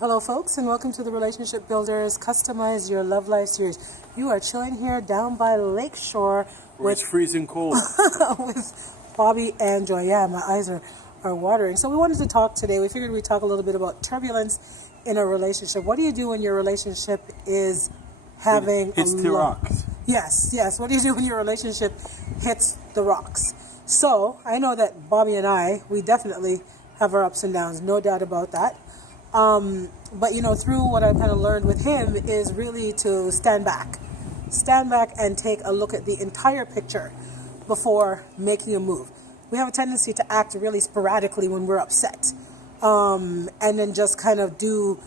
Hello, folks, and welcome to the Relationship Builders Customize Your Love Life series. You are chilling here down by Lakeshore where it's freezing cold with Bobby and Joy. Yeah, my eyes are watering. So we wanted to talk today. We figured we'd talk a little bit about turbulence in a relationship. What do you do when your relationship is having hits the rocks? Yes. What do you do when your relationship hits the rocks? So I know that Bobby and we definitely have our ups and downs, no doubt about that. But through what I've kind of learned with him is really to stand back and take a look at the entire picture before making a move. We have a tendency to act really sporadically when we're upset, and then just kind of do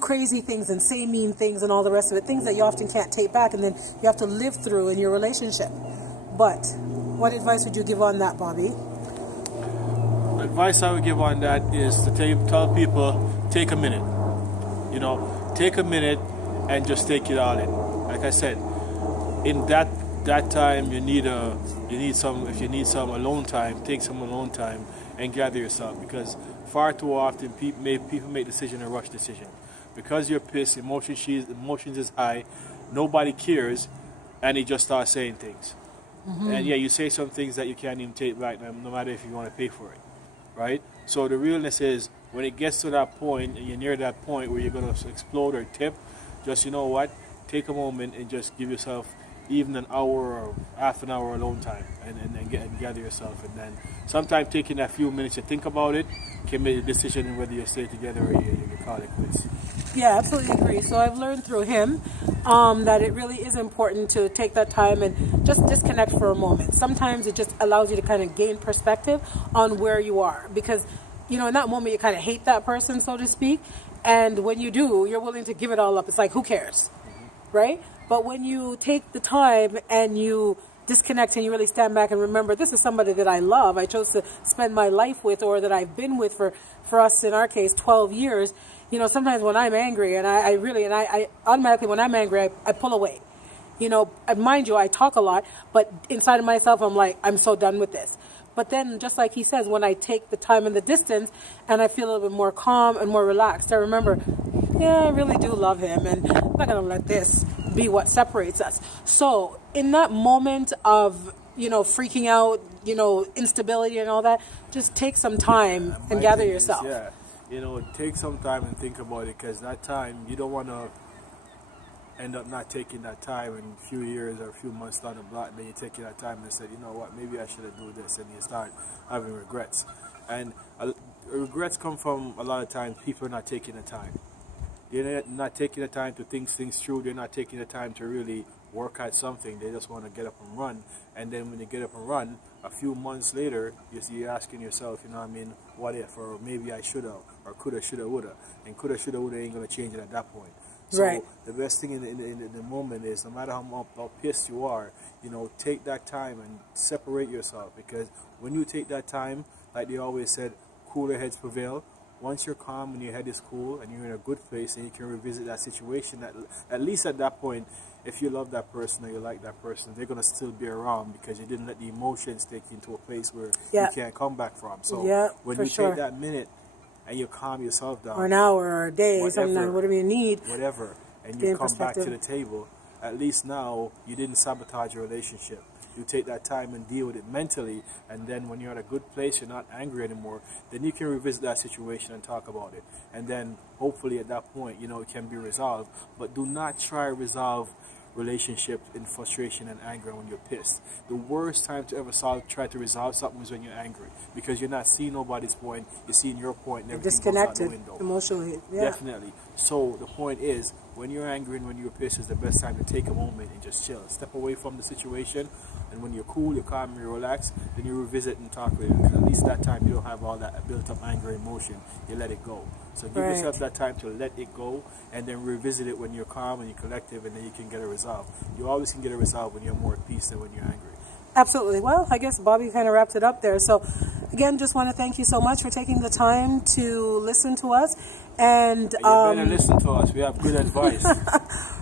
crazy things and say mean things and all the rest of it, things that you often can't take back and then you have to live through in your relationship. But what advice would you give on that, Bobby? Advice I would give on that is to tell people, take a minute. Take a minute and just take it all in. Like I said, in that time you need some alone time, take some alone time and gather yourself, because far too often people make decision and rush decision. Because you're pissed, emotions is high, nobody cares, and they just start saying things. Mm-hmm. And you say some things that you can't even take back, no matter if you want to pay for it. Right? So the realness is, when it gets to that point and you're near that point where you're going to explode or tip, just take a moment and just give yourself even an hour or half an hour alone time and gather yourself. And then sometimes taking that few minutes to think about it can make a decision whether you stay together or you call it quits. Yeah, absolutely agree. So I've learned through him that it really is important to take that time and just disconnect for a moment. Sometimes it just allows you to kind of gain perspective on where you are, because in that moment you kind of hate that person, so to speak, and when you do, you're willing to give it all up. It's like, who cares? Mm-hmm. Right? But when you take the time and you disconnect and you really stand back and remember, this is somebody that I love, I chose to spend my life with, or that I've been with for us, in our case, 12 years. Sometimes when I'm angry, and I automatically, when I'm angry, I pull away. Mind you, I talk a lot, but inside of myself, I'm like, I'm so done with this. But then, just like he says, when I take the time and the distance, and I feel a little bit more calm and more relaxed, I remember, I really do love him, and I'm not going to let this be what separates us. So in that moment of, freaking out, instability and all that, just take some time and gather yourself. Take some time and think about it, because that time, you don't want to end up not taking that time in a few years or a few months down the block. Then you take that time and say, maybe I should have done this, and you start having regrets. And regrets come from, a lot of times, people are not taking the time. They're not taking the time to think things through. They're not taking the time to really work at something. They just want to get up and run. And then when they get up and run, a few months later, you're asking yourself, what if? Or maybe I should have, or coulda, shoulda, woulda. And coulda, shoulda, woulda ain't going to change it at that point. So right. The best thing in the moment is, no matter how pissed you are, take that time and separate yourself. Because when you take that time, like they always said, cooler heads prevail. Once you're calm and your head is cool and you're in a good place, and you can revisit that situation, at least at that point, if you love that person or you like that person, they're going to still be around, because you didn't let the emotions take you into a place where you can't come back from. So when you take that minute and you calm yourself down, or an hour or a day, whatever you need, and you come back to the table, at least now you didn't sabotage your relationship. You take that time and deal with it mentally, and then when you're at a good place, you're not angry anymore, then you can revisit that situation and talk about it. And then hopefully at that point, it can be resolved. But do not try to resolve relationships in frustration and anger when you're pissed. The worst time to ever try to resolve something is when you're angry, because you're not seeing nobody's point, you're seeing your point, and everything goes out the window. Emotionally. Yeah. Definitely. So the point is, when you're angry and when you're pissed is the best time to take a moment and just chill. Step away from the situation, and when you're cool, you're calm, you're relaxed, then you revisit and talk with it. At least that time you don't have all that built up anger, emotion. You let it go. So give yourself that time to let it go, and then revisit it when you're calm and you're collective, and then you can get it resolved. You always can get it resolved when you're more at peace than when you're angry. Absolutely. Well, I guess Bobby kind of wrapped it up there. So again, just want to thank you so much for taking the time to listen to us. And you better listen to us. We have good advice.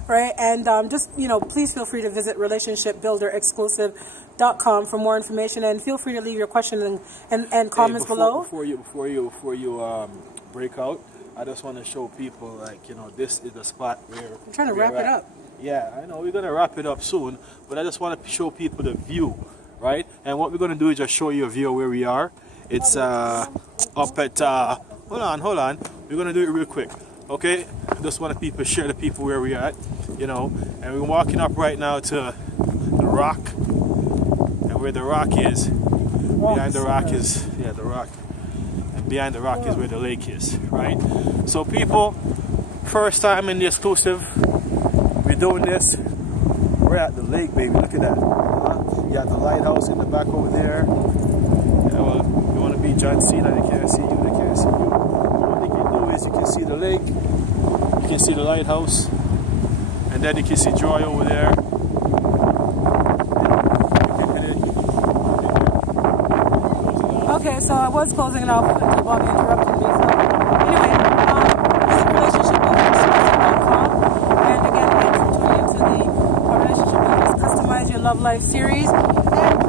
Right. And just, please feel free to visit relationshipbuilderexclusive.com for more information, and feel free to leave your questions and comments below. Before you break out, I just want to show people, like, this is the spot where I'm trying to we're wrap it at. up. Yeah, I know we're gonna wrap it up soon, but I just want to show people the view, right? And what we're gonna do is just show you a view of where we are. It's up at hold on. We're gonna do it real quick, okay? Just want people share the people where we're at, And we're walking up right now to the rock, and where the rock is, behind the rock is the rock, and behind the rock is where the lake is, right? So people, first time in the exclusive. We're doing this. We're at the lake, baby. Look at that. You got the lighthouse in the back over there. Yeah, well, you want to be John Cena, they can't see you, they can't see you. But what they can do is you can see the lake, you can see the lighthouse, and then you can see Joy over there. Okay, so I was closing it off until Bobby interrupted me. So anyway, this relationship building.com, and again, thanks for tuning into the Relationship Builders Customize Your Love Life series. And